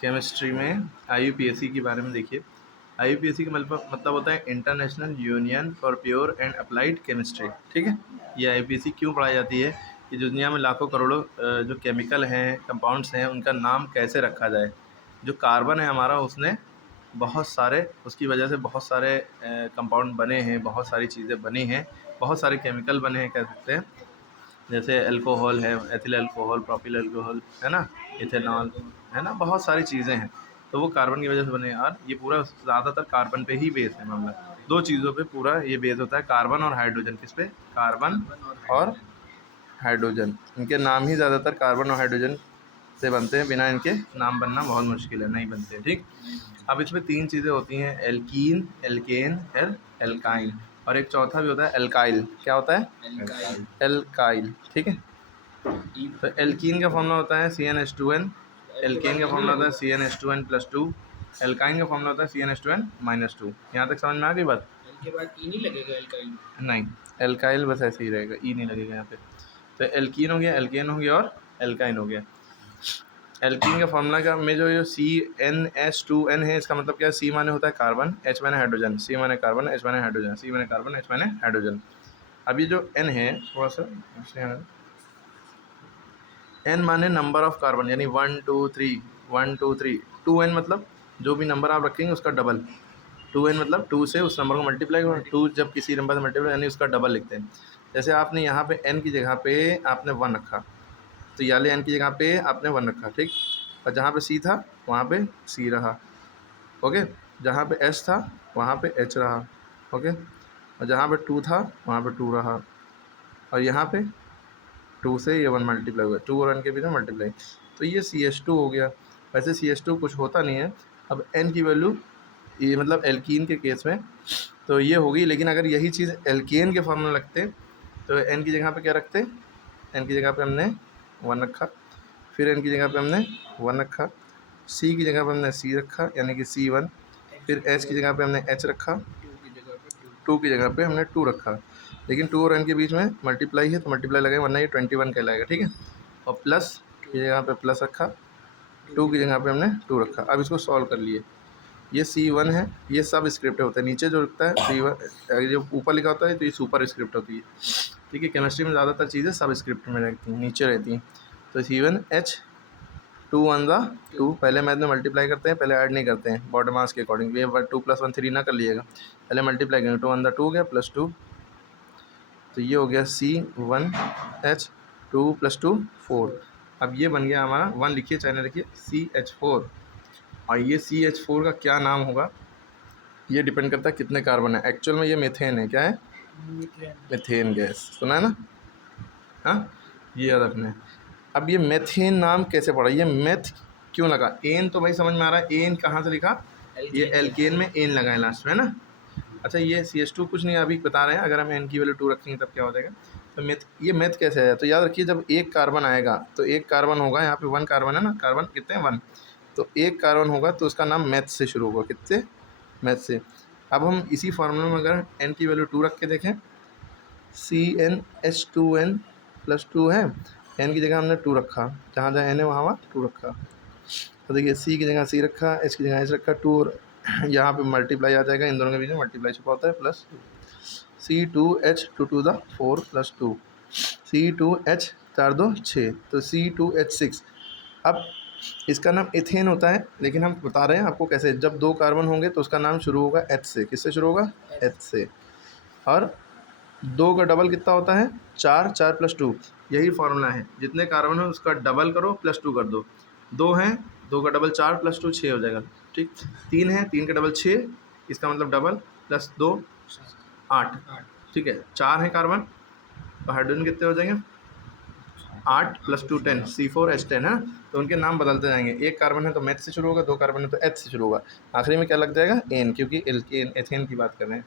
Chemistry में IUPAC के बारे में देखिए। IUPAC का मतलब होता है international union for pure and applied chemistry. ठीक है, ये IUPAC क्यों पढ़ाई जाती है कि जो दुनिया में लाखों करोड़ों जो केमिकल हैं, कंपाउंड्स हैं, उनका नाम कैसे रखा जाए। जो कार्बन है हमारा, उसने बहुत सारे, उसकी वजह से बहुत सारे कंपाउंड बने हैं, बहुत सारी चीज़ें बनी हैं, बहुत सारे केमिकल बने हैं कह सकते हैं। जैसे अल्कोहल है, एथिल अल्कोहल, प्रोपिल अल्कोहल, है ना, इथेनॉल, है ना, बहुत सारी चीज़ें हैं। तो वो कार्बन की वजह से बने हैं। और ये पूरा ज़्यादातर कार्बन पे ही बेस है मामला। दो चीज़ों पे पूरा ये बेस होता है, कार्बन और हाइड्रोजन। किस पे? कार्बन और हाइड्रोजन। इनके नाम ही ज़्यादातर कार्बन और हाइड्रोजन से बनते हैं, बिना इनके नाम बनना बहुत मुश्किल है, नहीं बनते। ठीक, अब इसमें तीन चीज़ें होती हैं, एल्कीन, एल्केन और एल्काइन, और एक चौथा भी होता है एल्काइल। क्या होता है? एल्काइल। ठीक है, तो एल्कीन का फॉर्मूला होता है CnH2n, एल्केन का फॉर्मूला होता है CnH2n+2, एल्काइन का फॉर्मूला होता है CnH2n-2। यहाँ तक समझ में आ गई बात? के बाद ई नहीं लगेगा एल्काइल? नहीं, एल्काइल बस ऐसे ही रहेगा, ई नहीं लगेगा यहाँ पे। तो एल्कीन हो गया, एल्केन हो गया और एल्काइन हो गया। एल्कीन का फॉर्मूला का में जो ये CnH2n है, इसका मतलब क्या है? C माने होता है कार्बन, H माने हाइड्रोजन, C माने कार्बन, H माने हाइड्रोजन, C माने कार्बन, H माने हाइड्रोजन। अब ये जो N है, थोड़ा सा N माने नंबर ऑफ कार्बन, यानी 1 2 3 1 2 3। 2n मतलब जो भी नंबर आप रखेंगे उसका डबल। 2n मतलब 2 से उस नंबर को मल्टीप्लाई करो। 2 जब किसी नंबर से मल्टीप्लाई यानी उसका डबल लिखते हैं। जैसे आपने यहाँ पे n की जगह पे आपने 1 रखा, तो याले n की जगह पे आपने 1 रखा। ठीक, और जहाँ पे C था वहाँ पे C रहा। ओके, जहाँ पे H था वहाँ पे H रहा। ओके, और जहाँ पे 2 था वहाँ पे 2 रहा, और यहाँ पे 2 से ये 1 मल्टीप्लाई हुआ, 2 और 1 के बीच में मल्टीप्लाई, तो ये CH2 हो गया। वैसे CH2 कुछ होता नहीं है। अब N की वैल्यू, ये मतलब एल्कीन के केस में तो ये होगी, लेकिन अगर यही चीज़ एल्केन के फॉर्मूला रखते तो N की जगह पे क्या रखते? N की जगह पे हमने 1 रखा, फिर N की जगह पे हमने 1 रखा, C की जगह पे हमने C रखा यानी कि C1, फिर H की जगह पे हमने H रखा, 2 की जगह पे हमने 2 रखा। लेकिन 2 और N के बीच में मल्टीप्लाई है तो मल्टीप्लाई लगेगा, वरना ये 21 कहलाएगा। ठीक है, और प्लस की जगह पे प्लस रखा, 2 की जगह पे हमने 2 रखा। अब इसको सॉल्व कर लिए। ये C1 है, ये सब स्क्रिप्ट होता है। नीचे जो लिखता है C1, जो ऊपर लिखा होता है तो ये सुपर स्क्रिप्ट होती है। ठीक है, केमिस्ट्री में ज़्यादातर चीज़ें सब स्क्रिप्ट में रहती हैं, नीचे रहती हैं। तो C1H 2 1 2, पहले मैथ में मल्टीप्लाई करते हैं, पहले ऐड नहीं करते हैं बॉडी मास के अकॉर्डिंग। ये 2 + 1 3 ना कर लीजिएगा, पहले मल्टीप्लाई करेंगे। 2 1 2 हो गया +2, तो ये हो गया C1H 2 + 2 4। अब ये बन गया हमारा 1, लिखिए चाहे ना लिखिए, CH4। और ये CH4 का क्या नाम होगा ये डिपेंड करता है कितने कार्बन है। एक्चुअल में ये मीथेन है। क्या है? मीथेन गैस, सुना है ना? हाँ, ये याद रखना है। अब ये मेथेन नाम कैसे पड़ा? ये मेथ क्यों लगा? एन तो भाई समझ में आ रहा है, एन कहाँ से लिखा? ये एल्केन में एन लगा है लास्ट में, है ना? अच्छा, ये CH2 कुछ नहीं, अभी बता रहे हैं। अगर हम एन की वैल्यू 2 रखेंगे तब क्या हो जाएगा? तो ये मेथ कैसे आया? तो याद रखिए, जब एक कार्बन आएगा तो एक कार्बन होगा, यहाँ पे 1 कार्बन है ना, कार्बन कितने हैं? 1। तो एक कार्बन होगा तो उसका नाम मैथ से शुरू होगा। कितने? मैथ से। अब हम इसी फार्मूला में अगर n की वैल्यू 2 रख के देखें, CnH2n+2 है, n की जगह हमने 2 रखा, जहाँ जहाँ n है वहाँ 2 रखा। तो देखिए, C की जगह C रखा, H की जगह H रखा, 2 और यहाँ पे मल्टीप्लाई आ जाएगा, इन दोनों के बीच में मल्टीप्लाई छुपा होता है, +2। C2H 2 to the 4 + 2, C2H 4 2 6, तो C2H6। अब इसका नाम इथेन होता है, लेकिन हम बता रहे हैं आपको कैसे। जब 2 कार्बन होंगे तो उसका नाम शुरू होगा H से। किससे शुरू होगा? H से। और 2 का डबल कितना होता है? 4, 4 + 2, यही फार्मूला है। जितने कार्बन है उसका डबल करो, +2 कर दो। 2 हैं, 2 का डबल 4 + 2 6 हो जाएगा। ठीक, 3 है, 3 का डबल 6, इसका मतलब डबल, +2 8। ठीक है, 4 है कार्बन, तो हाइड्रोजन कितने हो जाएंगे? 8 + 2 10, C4H10 है। तो उनके नाम बदलते जाएंगे। एक कार्बन है तो मैथ से शुरू होगा, 2 कार्बन है तो H से शुरू होगा, आखिरी में क्या लग जाएगा? एन, क्योंकि एथेन की बात कर रहे हैं।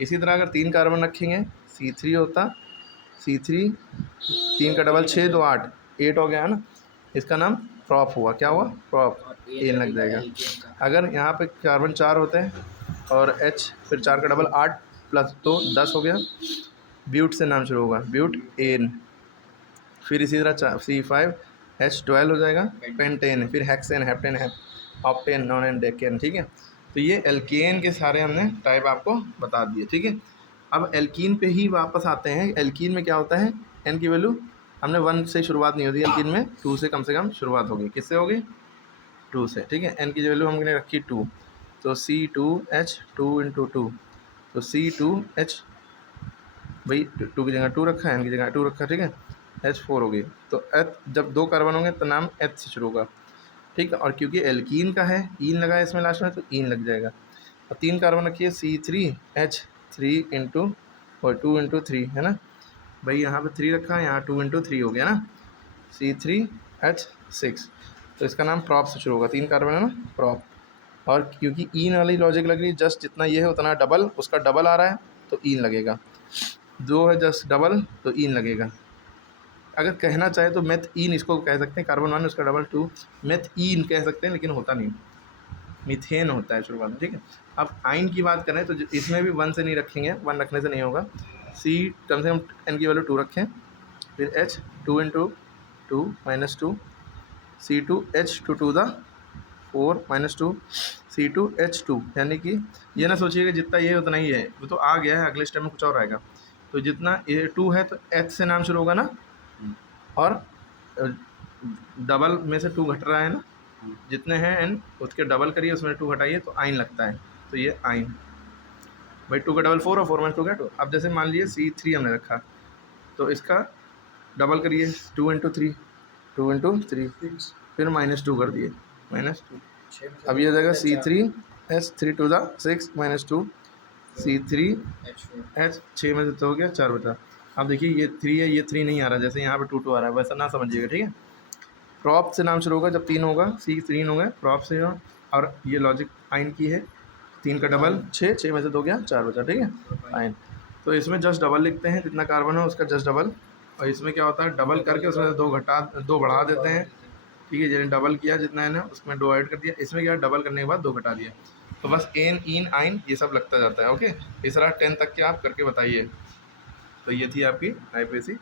इसी तरह अगर 3 कार्बन रखेंगे, C3 होता, C3, 3 का डबल 6 2 8, 8 हो गया है ना, इसका नाम प्रॉप हुआ। क्या हुआ? प्रॉप, एन लग जाएगा। अगर यहाँ पे कार्बन 4 होते हैं और H, फिर 4 का डबल 8 + 2 10 हो गया, ब्यूट से नाम शुरू होगा, ब्यूट एन। फिर इसी तरह C5H12 हो जाएगा, पेंटेन, फिर हेक्सेन, हेप्टेन है, ऑक्टेन, नॉन डेकेन, ठीक है। तो ये एल्केन के सारे हमने टाइप आपको बता दिए, ठीक है। अब एल्कीन पे ही वापस आते हैं। एल्कीन में क्या होता है, एन की वैल्यू हमने 1 से शुरुआत नहीं होती, एल्कीन में 2 से कम शुरुआत होगी। किससे होगी, 2 से, ठीक है। एन की वैल्यू हमने रखी 2, तो C2H 2 × 2, तो C2H, भाई 2 की जगह 2 रखा है, एन की जगह 2 रखा है, ठीक है। H4 हो गई। तो एच, जब 2 कार्बन होंगे तो नाम एच से शुरू होगा, ठीक है। और क्योंकि एल्कीन का है, ईन लगा है इसमें लास्ट में, तो ईन लग जाएगा। और 3 कार्बन रखिए, C3H 3 × और 2 × 3, है ना भाई। यहाँ पे 3 रखा है, यहाँ 2 × 3 हो गया ना, C3H6। तो इसका नाम प्रॉप से शुरू होगा, 3 कार्बन है ना, प्रॉप। और क्योंकि ईन वाली लॉजिक लग रही है, जस्ट जितना ये है उतना डबल, उसका डबल आ रहा है तो ईन लगेगा। 2 है जस्ट डबल तो ईन लगेगा। अगर कहना चाहे तो मेथ ईन इसको कह सकते हैं, कार्बन 1 उसका डबल 2 मेथ ईन कह सकते हैं, लेकिन होता नहीं, मीथेन होता है शुरुआत में, ठीक है। अब आइन की बात करें तो इसमें भी 1 से नहीं रखेंगे, 1 रखने से नहीं होगा। सी कम से कम एन की वैल्यू 2 रखें, फिर H 2 × 2 -2, C2H2 to the 4 -2, C2H2, यानी कि ये ना सोचिएगा जितना ये उतना ही है, वो तो आ गया है, अगले स्टेप में कुछ और आएगा। तो जितना ये 2 है तो H से नाम शुरू होगा ना, और डबल में से 2 घट रहा है ना, जितने हैं एन उसके डबल करिए, उसमें 2 घटाइए तो आइन लगता है। तो ये आइन, भाई 2 का डबल 4 और 4 में 2 का 2। अब जैसे मान लीजिए C3 हमने रखा, तो इसका डबल करिए, 2 × 3, 2 × 3, फिर -2 कर दिए, -2। अब ये हो जाएगा C3H3 to the 6 -2, C3H 6 में से तो हो गया 4 बचा। अब देखिए ये 3 है, ये 3 नहीं आ रहा, जैसे यहाँ पे 2 2 आ रहा है, वैसा ना समझिएगा, ठीक है। प्रॉप से नाम शुरू होगा जब 3 होगा, C3 हो गया, प्रॉप से हो, और ये लॉजिक आइन की है, 3 का डबल 6, 6 में से 2 गया, 4 बचा, ठीक है, आइन। तो इसमें जस्ट डबल लिखते हैं, जितना कार्बन है उसका जस्ट डबल। और इसमें क्या होता है, डबल करके उसमें से 2 बढ़ा देते हैं, ठीक है। जैसे डबल किया जितना है ना, उसमें 2 ऐड कर दिया, इसमें क्या डबल करने के बाद 2 घटा दिया। तो बस एन, ईन, आइन ये सब लगता जाता है, ओके। इस तरह 10 तक के आप करके बताइए। तो ये थी आपकी IPSC